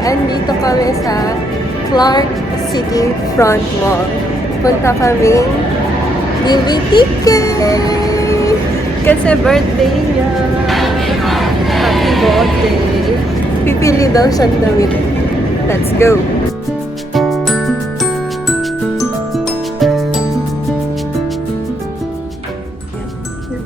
Andito kami sa Clark City Front Mall. Punta kaming bili ticket! Kasi birthday niya. Happy birthday! Pipili daw siyang damit. Let's go!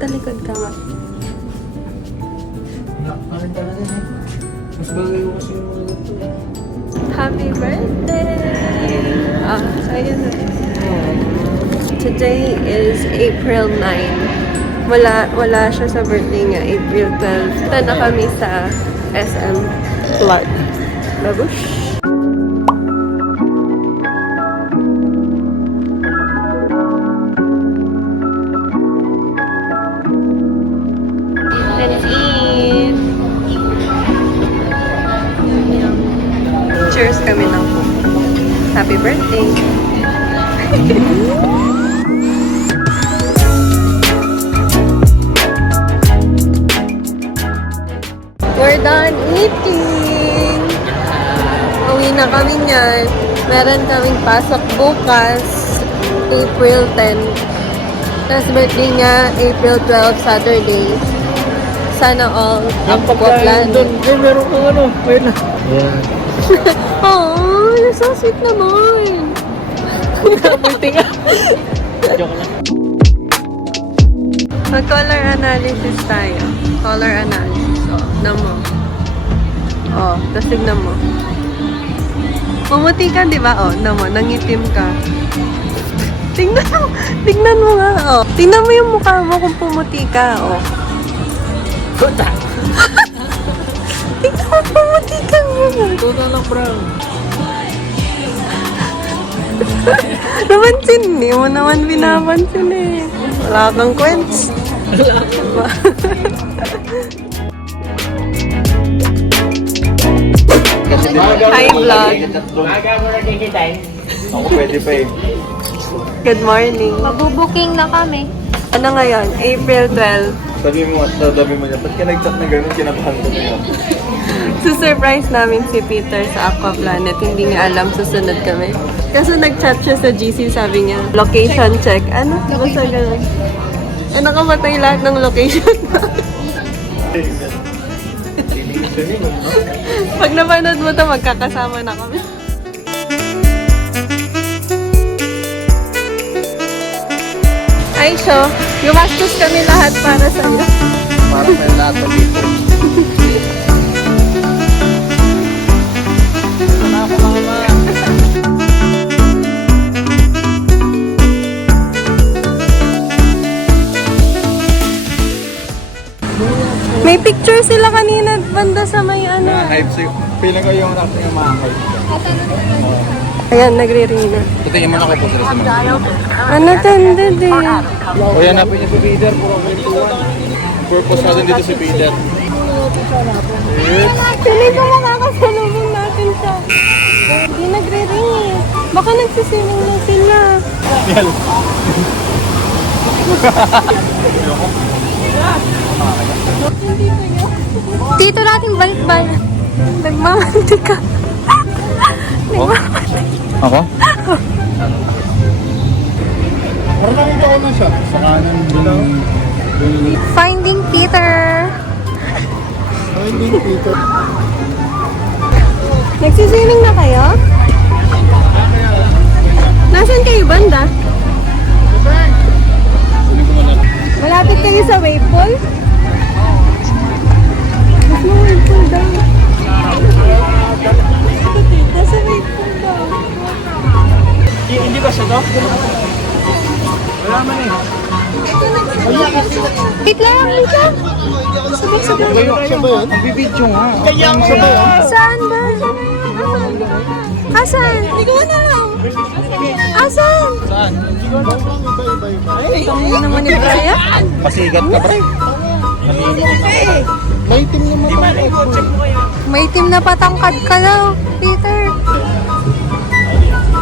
Talikod ka nga. Akin talaga eh. Mas bagay ko kasi yung mga ganito eh. Happy birthday! Ayun na. Today is April 9. Wala siya sa birthday niya, April 12. Punta na kami sa SM Clark. Babush! Let's eat! Cheers kami ng happy birthday! We're done eating! Uwi na kami niyan. Meron kaming pasok bukas, April 10. Tapos birthday niya, April 12, Saturday. Sana all Ang Aqua pagkain Planet. doon, meron kang ano, wait na. Ayan. Oh, you're so sweet naman. Buti nga. Joke lang. Mag-color analysis tayo. Color analysis. Oh, tignan mo. Oh, tapos tignan mo. Pumuti ka, di ba? Oh, tignan mo. Nangitim ka. Tignan mo nga. Oh. Tignan mo yung mukha mo kung pumuti ka. Oh. Kuta. Tignan mo, pumuti ka nga. Kuta lang, bro. Napansin, hindi mo naman pinapansin eh. Wala kang kwents. Diba? Hi, vlog. Ako pwede pa eh. Good morning. Mabubuking na kami. Ano ngayon? April 12. Sabi mo niya, ba't ka nag-chat na gano'n, kinabahan ko na yun. Susurprise namin si Peter sa Aqua Planet. Hindi niya alam, susunod kami. Kasi nag-chat siya sa GC, sabi niya, location check. Ano? Basta ganun. Eh, nakamatay lahat ng location. Pag napanood mo to, magkakasama na kami. Ay, so, gumastos kami lahat para sa'yo. Para sa lahat ng dito. Sana ako mama. May picture sila kanina banda sa may ano. Hype sa'yo. Pilang ko yung anak ng mga hype. Ayan, nagre-ring na. Tutingin mo na ko po sila sa mga. Unattended eh. O yan, napin niya si Peter. Puro kwentuhan. Purpose natin dito si Peter. Sili pa makakasalubong natin siya. Hindi nagre-ring eh. Baka nagsisiling na sila. Yan. Dito natin balik-balik. Nagmamantik ka. Ako? Parang nakita ko na siya. Sa kanan bilang... Finding Peter. Finding Peter. Nagsisiling na kayo? Nasaan kayo banda? Malapit kayo sa wave pool? Mas mo wave pool daw. Nasa wave pool daw. Hindi ba siya to? Wala man eh. Wait lang, wait lang. Sabay ba yan? Nagbibidyo nga. Kaya nga. Saan ba? Asan? Hindi ko na lang. Asan? Saan? Ay, kami naman ni Brian. Pasigat ka, Bray. May team naman. May team na patangkad ka daw, Peter.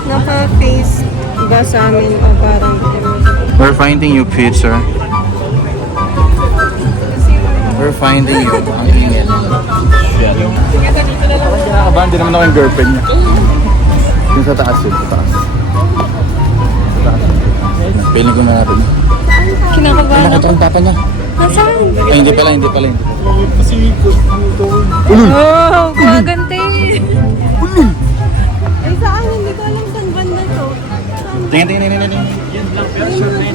Naka-face ba sa amin o parang... We're finding you, Peter. We're finding you. Ang ingin. Kinakabahan din naman ako yung girlfriend niya. Yung sa taas yun, sa taas. Sa taas. Piling ko na natin. Kinakabahan Nakita ako. ang papa niya. Nasaan? Ay, hindi pala. Oh, gumaganti. Ay, saan? Hindi ko alam saan banda to. Tingin.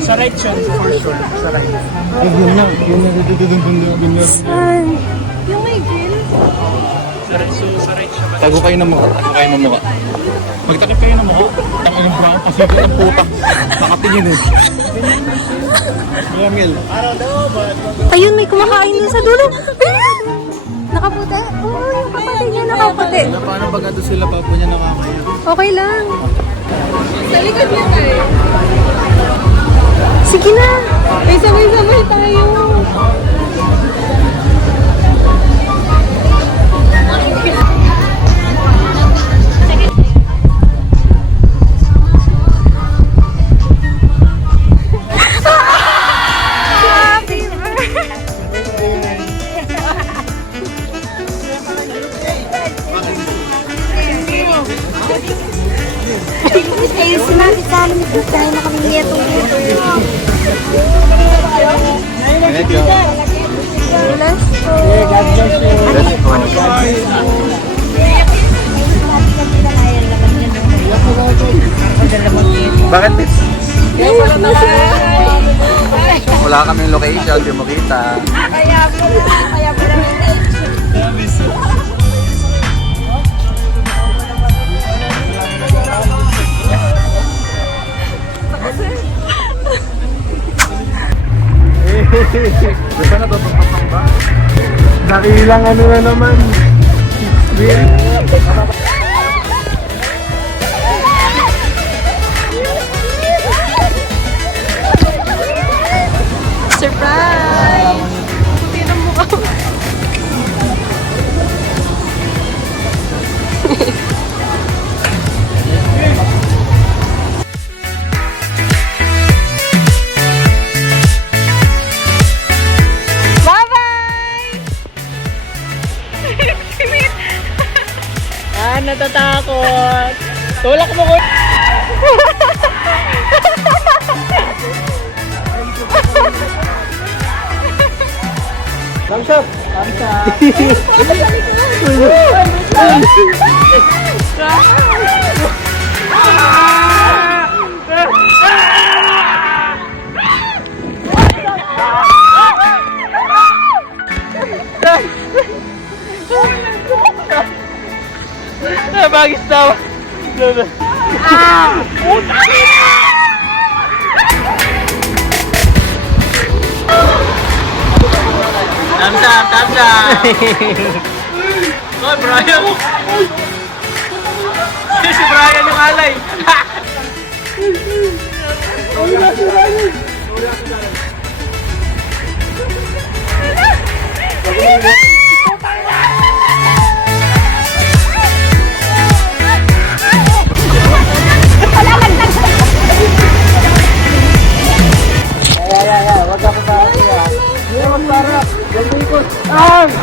Sa right siya, for sure. Sa right. Yun lang. Saan? Yung may grill? Sa right siya. Tago kayo ng mukha. Magtakip kayo ng mukha. Ang yung brown kasi ito ang puta. Nakatingin eh. Mil. Ayun, may kumakain din sa dulo. Ayun! Nakaputi? Oo, yung kapatid niya nakaputi. Paano pag ato sila papa niya nakakaya? Okay lang. Sa likod niya tayo. Sige na. Ay, sabay-sabay tayo. Happy birthday. Ayun, sinabi sa amin, dahil na kami nito. Medyo. Bless po. Let's go. Bakit tips? Wala kaming location, di mo kita. Gusto na tutupang ba? Nakilang ano na naman. Surprise! Tingnan mo ka. Natatakot. Tulak mo ko. Thumbs up. Thumbs up. Bagis daw. Thumbs up, thumbs up. Oh, Brian. Si Brian yung alay.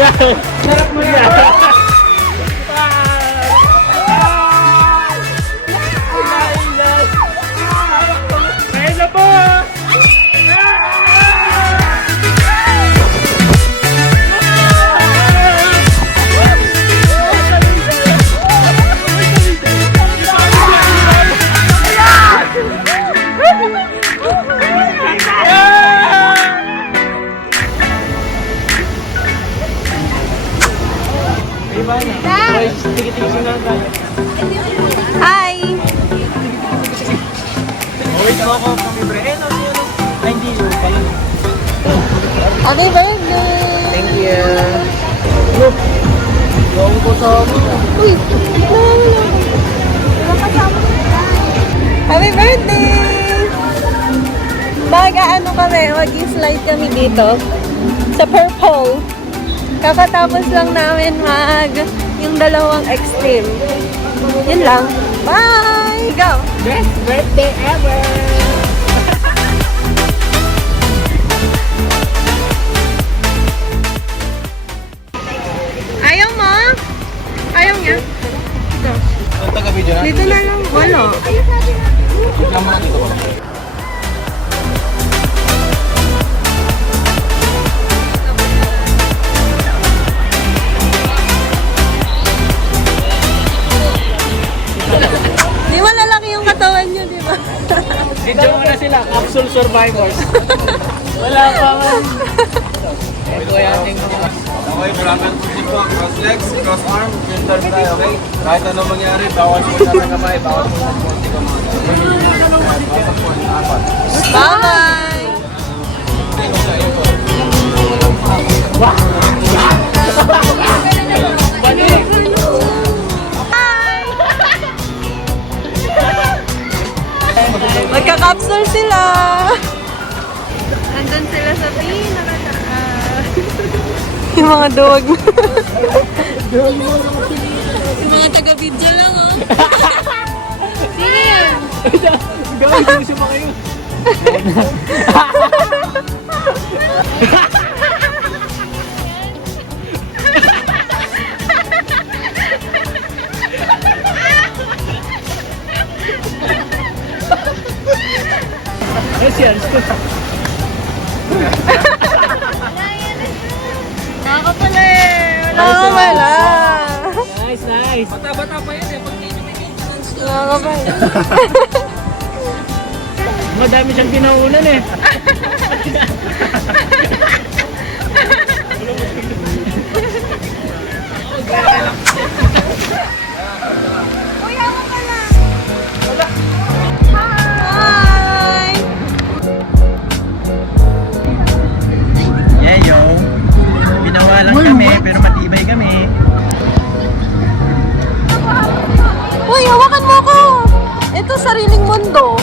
Sarap mo yan. Kaya na po! Hi! Wait mo ako kami bre. Eh, no, sino? Ay, hindi yun. Pala. Happy birthday! Thank you. Look. Gawin ko sa Uy! Happy birthday! Mag-ano kami, mag-slide kami dito sa Purple. Kakatapos lang namin yung dalawang extreme. Yun lang. Bye! Go! best birthday ever! Ayaw mo? Ayaw niya? Dito na lang. Wala. Di ba lalaki yung katawan niyo, di ba? Video mo na sila, capsule survivors. Wala pa man. Ito yan yung mga... Okay, maraming pusin po. Cross legs, cross arm, turn tayo, okay? Kahit ano mangyari, bawal po na ng kamay, bawal po na konti ka mga. Apat po, apat. Bye! Magka-capsule sila! Andun sila sa pinakataas. Yung mga duwag na. Yung mga taga-video lang, oh. Sino yan? Gawin mo siya mga yun. Yes, yan. Nakakapala eh! Nakakapala! Nice, nice. Bata-bata pa yun eh. Pag Nakakapala. madami siyang pinaulan eh. Hi! Yeah, yo. Ginawa lang kami, pero matibay kami. Uy, hawakan mo ako! Ito, sariling mundo.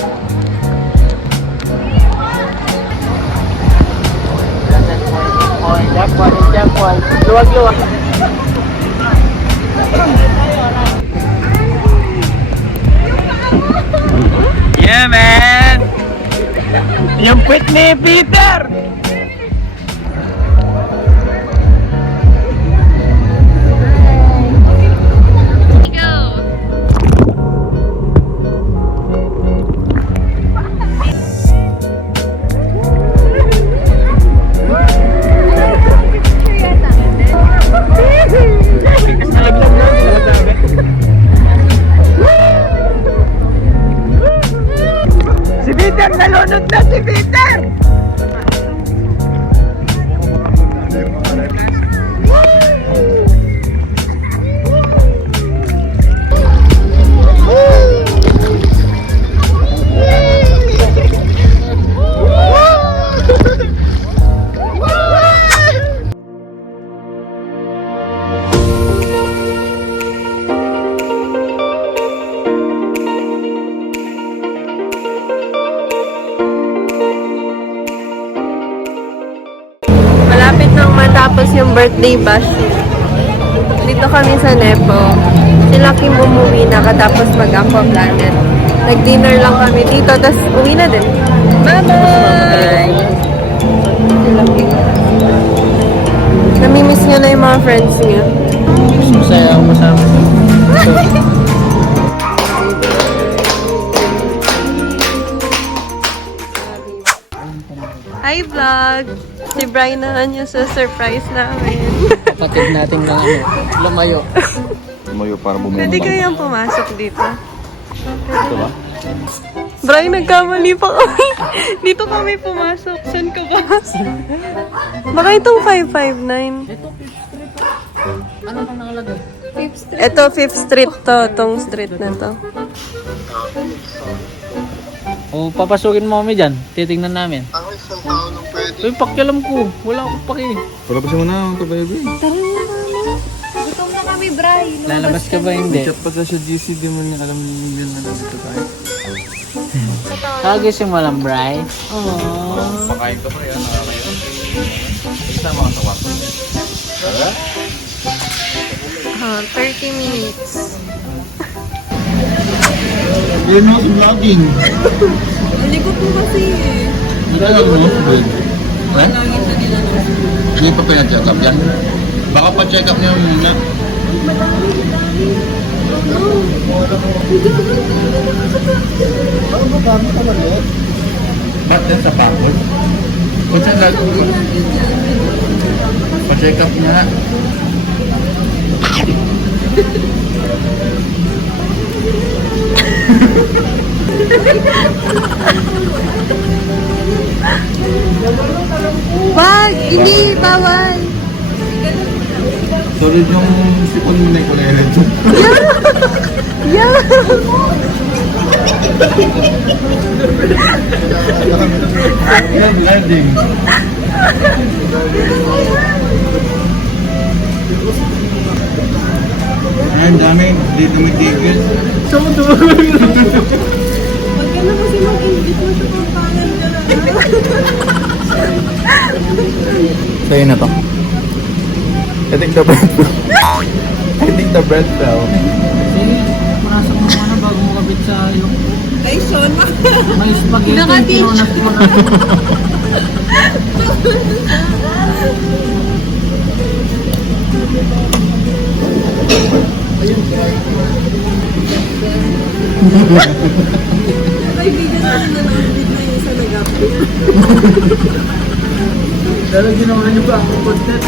Jackpot. Luwag-luwag. Yeah, man! Yung quit ni Peter! Si Peter! Nalunod na si Peter! Malapit nang matapos yung birthday bash. Dito kami sa Nepo. Sila Kim umuwi na katapos mag-Aqua Planet. Nag-dinner lang kami dito, tapos uwi na din. Bye-bye! Sila Kim. Namimiss nyo na yung mga friends nyo. Masaya ako kasama. Hi vlog! Si Brian naman yung surprise namin. Kapatid natin na ano, lumayo. Tumayo para bumili. Pwede kayang pumasok dito. Ito ba? Brian, nagkamali pa kami. Dito kami pumasok. Saan ka ba? Baka itong 559. Ano pang nakalagay? Ito, 5th Street to. Itong street na to. O, papasukin mo kami dyan. Titingnan namin. Ako isang taon nung pwede. Uy, pakialam ko. Wala akong paki. Wala pa siya muna ito, baby. Gutom na kami, Bray. Lalabas ka ba hindi? Chat pa siya GC, di mo niya alam din na dito tayo. Kagising mo lang, Bri. Aww. Pakain ka pa yan, nakakayon. Isama ka sa kwarto. 30 minutes. You're not vlogging. Hindi ko po kasi eh. Nagtagal mo? Ha? Hindi pa pina-check up yan? Baka pa-check up niyo muna. Ba't yan sa pakot? Kung saan gagawin? Pa-check up nga. Wag! Hindi! Bawal! Sorry yung sipon mo na yung kulera dyan. Yeah! Yan, landing. Ayan, dami. Hindi tumitigil. Huwag ka na kasi mag-invite mo sa pampangan ka na. Sa'yo na to. I think the bread I think the bread fell. Sige, marasok mo muna bago mo kapit sa ilong. Ay, Sean, May spaghetti, Naka-teach. pinunat mo na. kaibigan na nanonood na yung sa nag-update. Pero ginawa niyo ba ang content?